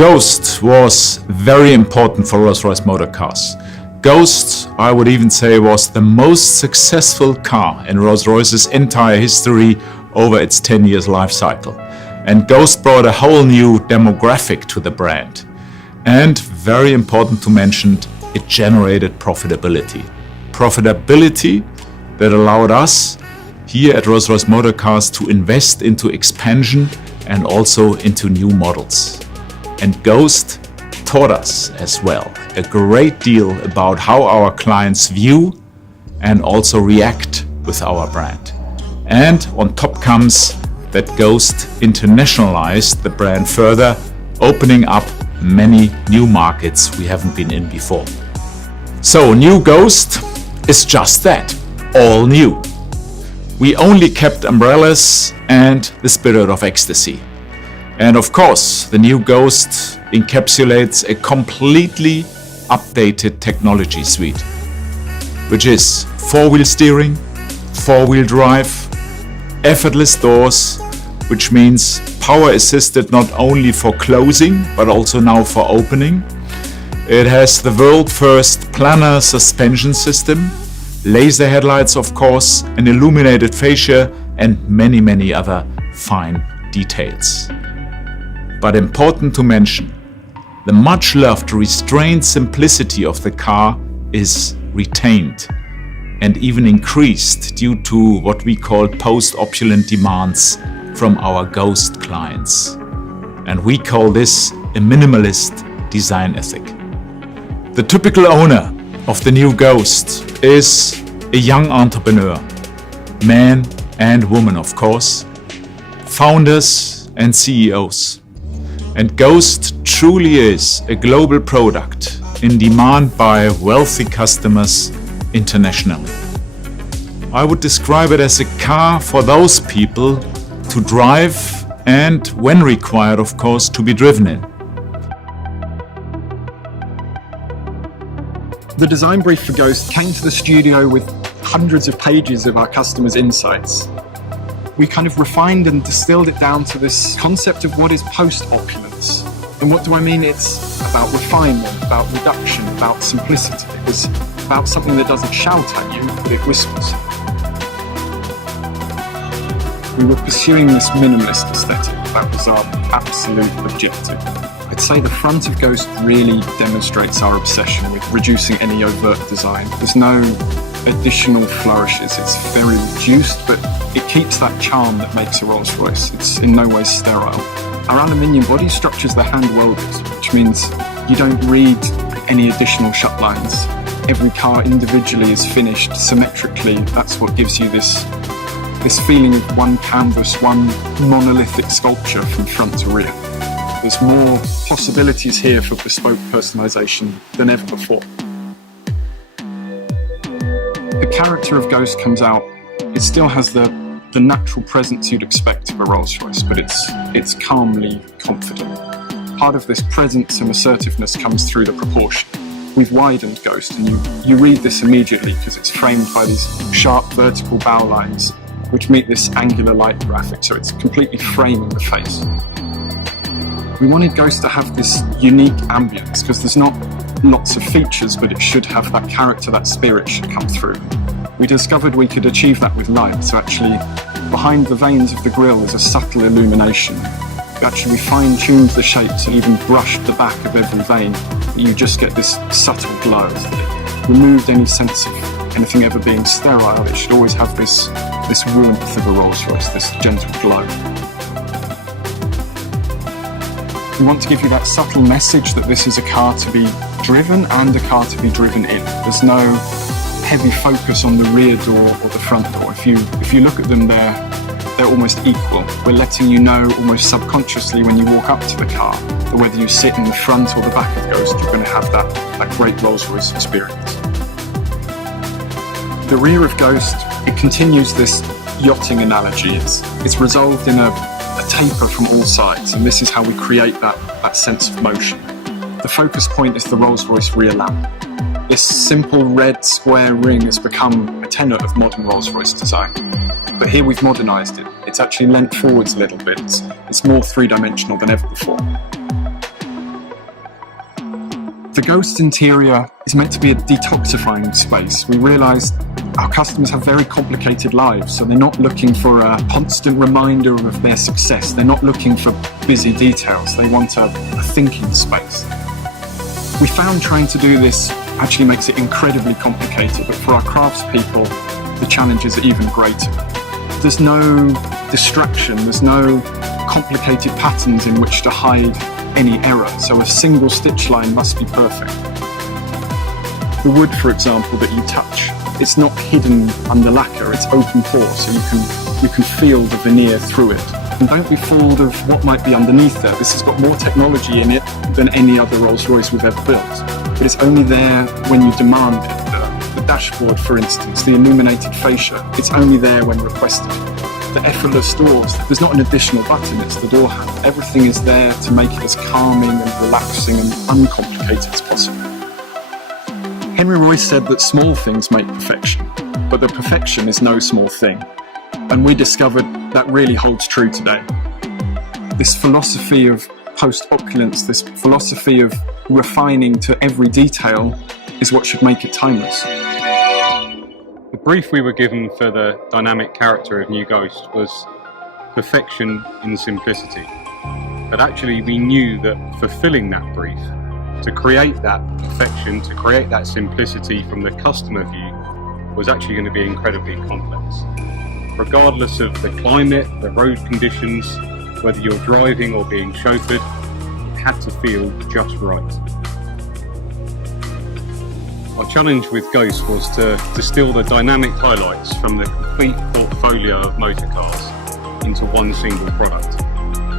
Ghost was very important for Rolls-Royce Motor Cars. Ghost, I would even say, was the most successful car in Rolls-Royce's entire history over its 10 years life cycle. And Ghost brought a whole new demographic to the brand. And very important to mention, it generated profitability. Profitability that allowed us here at Rolls-Royce Motor Cars to invest into expansion and also into new models. And Ghost taught us as well a great deal about how our clients view and also react with our brand. And on top comes that Ghost internationalized the brand further, opening up many new markets we haven't been in before. So new Ghost is just that, all new. We only kept umbrellas and the spirit of ecstasy. And of course, the new Ghost encapsulates a completely updated technology suite, which is four-wheel steering, four-wheel drive, effortless doors, which means power assisted not only for closing, but also now for opening. It has the world first planar suspension system, laser headlights of course, an illuminated fascia and many other fine details. But important to mention, the much loved restrained simplicity of the car is retained and even increased due to what we call post-opulent demands from our Ghost clients. And we call this a minimalist design ethic. The typical owner of the new Ghost is a young entrepreneur, man and woman of course, founders and CEOs. And Ghost truly is a global product in demand by wealthy customers internationally. I would describe it as a car for those people to drive and, when required of course, to be driven in. The design brief for Ghost came to the studio with hundreds of pages of our customers' insights. We kind of refined and distilled it down to this concept of what is post-opulence. And what do I mean? It's about refinement, about reduction, about simplicity. It's about something that doesn't shout at you, but it whispers. We were pursuing this minimalist aesthetic. That was our absolute objective. I'd say the front of Ghost really demonstrates our obsession with reducing any overt design. There's no additional flourishes. It's very reduced, but it keeps that charm that makes a Rolls-Royce. It's in no way sterile. Our aluminium body structures the hand welded, which means you don't read any additional shut lines. Every car individually is finished symmetrically. That's what gives you this feeling of one canvas, one monolithic sculpture from front to rear. There's more possibilities here for bespoke personalisation than ever before. The character of Ghost comes out. It still has the natural presence you'd expect of a Rolls-Royce, but it's calmly confident. Part of this presence and assertiveness comes through the proportion. We've widened Ghost, and you read this immediately because it's framed by these sharp vertical bow lines which meet this angular light graphic, so it's completely framing the face. We wanted Ghost to have this unique ambience because there's not lots of features, but it should have that character, that spirit should come through. We discovered we could achieve that with light, so actually behind the veins of the grille is a subtle illumination. We actually fine-tuned the shapes and even brushed the back of every vein, but you just get this subtle glow. It removed any sense of anything ever being sterile. It should always have this warmth of a Rolls-Royce, this gentle glow. We want to give you that subtle message that this is a car to be driven and a car to be driven in. There's no heavy focus on the rear door or the front door. If you look at them, they're almost equal. We're letting you know almost subconsciously when you walk up to the car that whether you sit in the front or the back of Ghost, you're going to have that great Rolls-Royce experience. The rear of Ghost, it continues this yachting analogy. It's resolved in a taper from all sides, and this is how we create that sense of motion. The focus point is the Rolls-Royce rear lamp. This simple red square ring has become a tenet of modern Rolls-Royce design. But here we've modernised it. It's actually leant forwards a little bit. It's more three-dimensional than ever before. The Ghost interior is meant to be a detoxifying space. We realised our customers have very complicated lives, so they're not looking for a constant reminder of their success. They're not looking for busy details. They want a thinking space. We found trying to do this actually makes it incredibly complicated, but for our craftspeople, the challenges are even greater. There's no distraction, there's no complicated patterns in which to hide any error, so a single stitch line must be perfect. The wood, for example, that you touch, it's not hidden under lacquer, it's open pore, so you can feel the veneer through it. And don't be fooled of what might be underneath there. This has got more technology in it than any other Rolls-Royce we've ever built, but it's only there when you demand it. The dashboard, for instance, the illuminated fascia, it's only there when requested. The effortless doors, there's not an additional button, it's the door handle. Everything is there to make it as calming and relaxing and uncomplicated as possible. Henry Royce said that small things make perfection, but that perfection is no small thing. And we discovered that really holds true today. This philosophy of post-opulence, this philosophy of refining to every detail is what should make it timeless. The brief we were given for the dynamic character of New Ghost was perfection in simplicity. But actually we knew that fulfilling that brief, to create that perfection, to create that simplicity from the customer view, was actually going to be incredibly complex. Regardless of the climate, the road conditions, whether you're driving or being chauffeured, it had to feel just right. Our challenge with Ghost was to distill the dynamic highlights from the complete portfolio of motor cars into one single product.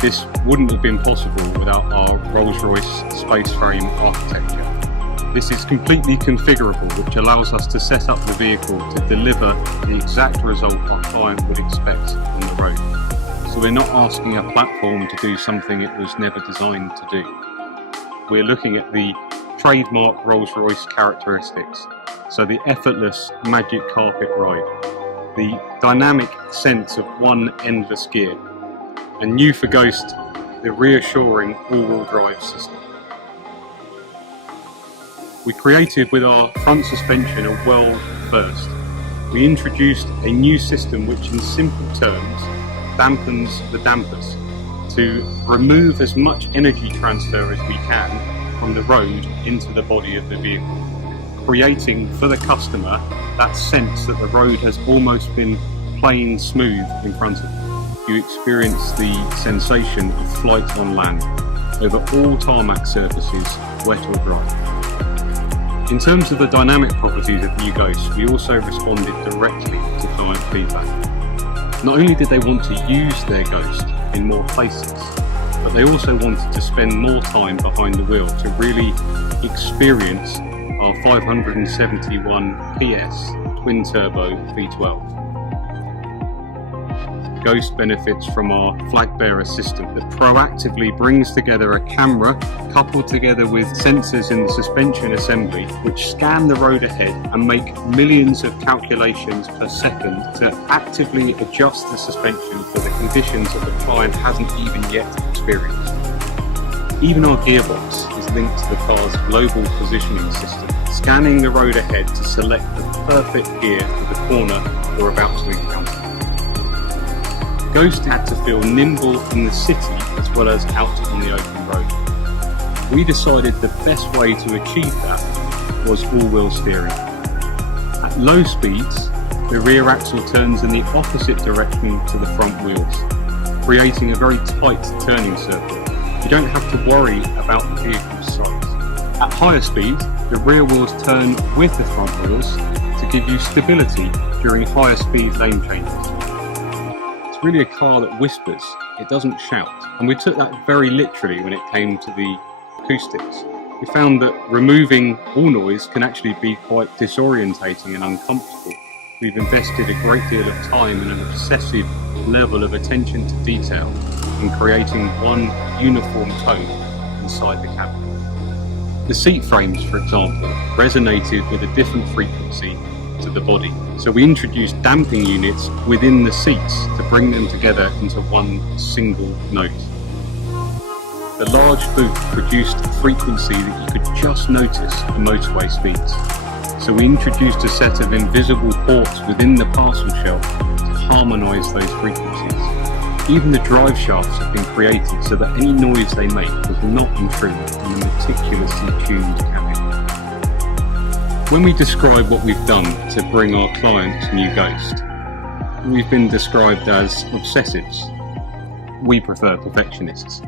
This wouldn't have been possible without our Rolls-Royce space frame architecture. This is completely configurable, which allows us to set up the vehicle to deliver the exact result our client would expect on the road. So we're not asking a platform to do something it was never designed to do. We're looking at the trademark Rolls-Royce characteristics, so the effortless magic carpet ride, the dynamic sense of one endless gear, and new for Ghost, the reassuring all-wheel drive system. We created with our front suspension a world first. We introduced a new system which in simple terms dampens the dampers to remove as much energy transfer as we can from the road into the body of the vehicle, creating for the customer that sense that the road has almost been plain smooth in front of you. You experience the sensation of flight on land over all tarmac surfaces, wet or dry. In terms of the dynamic properties of New Ghost, we also responded directly to client feedback. Not only did they want to use their Ghost in more places, but they also wanted to spend more time behind the wheel to really experience our 571 PS twin-turbo V12. Ghost benefits from our flag bearer system that proactively brings together a camera coupled together with sensors in the suspension assembly which scan the road ahead and make millions of calculations per second to actively adjust the suspension for the conditions that the client hasn't even yet experienced. Even our gearbox is linked to the car's global positioning system, scanning the road ahead to select the perfect gear for the corner we're about to encounter. Ghost had to feel nimble in the city as well as out on the open road. We decided the best way to achieve that was all-wheel steering. At low speeds, the rear axle turns in the opposite direction to the front wheels, creating a very tight turning circle. You don't have to worry about the vehicle's size. At higher speeds, the rear wheels turn with the front wheels to give you stability during higher speed lane changes. Really a car that whispers, it doesn't shout. And we took that very literally when it came to the acoustics. We found that removing all noise can actually be quite disorientating and uncomfortable. We've invested a great deal of time and an obsessive level of attention to detail in creating one uniform tone inside the cabin. The seat frames, for example, resonated with a different frequency to the body. So we introduced damping units within the seats to bring them together into one single note. The large booth produced a frequency that you could just notice the motorway speeds. So we introduced a set of invisible ports within the parcel shelf to harmonise those frequencies. Even the drive shafts have been created so that any noise they make does not intrude on the meticulously tuned cabin. When we describe what we've done to bring our clients new Ghost, we've been described as obsessives. We prefer perfectionists.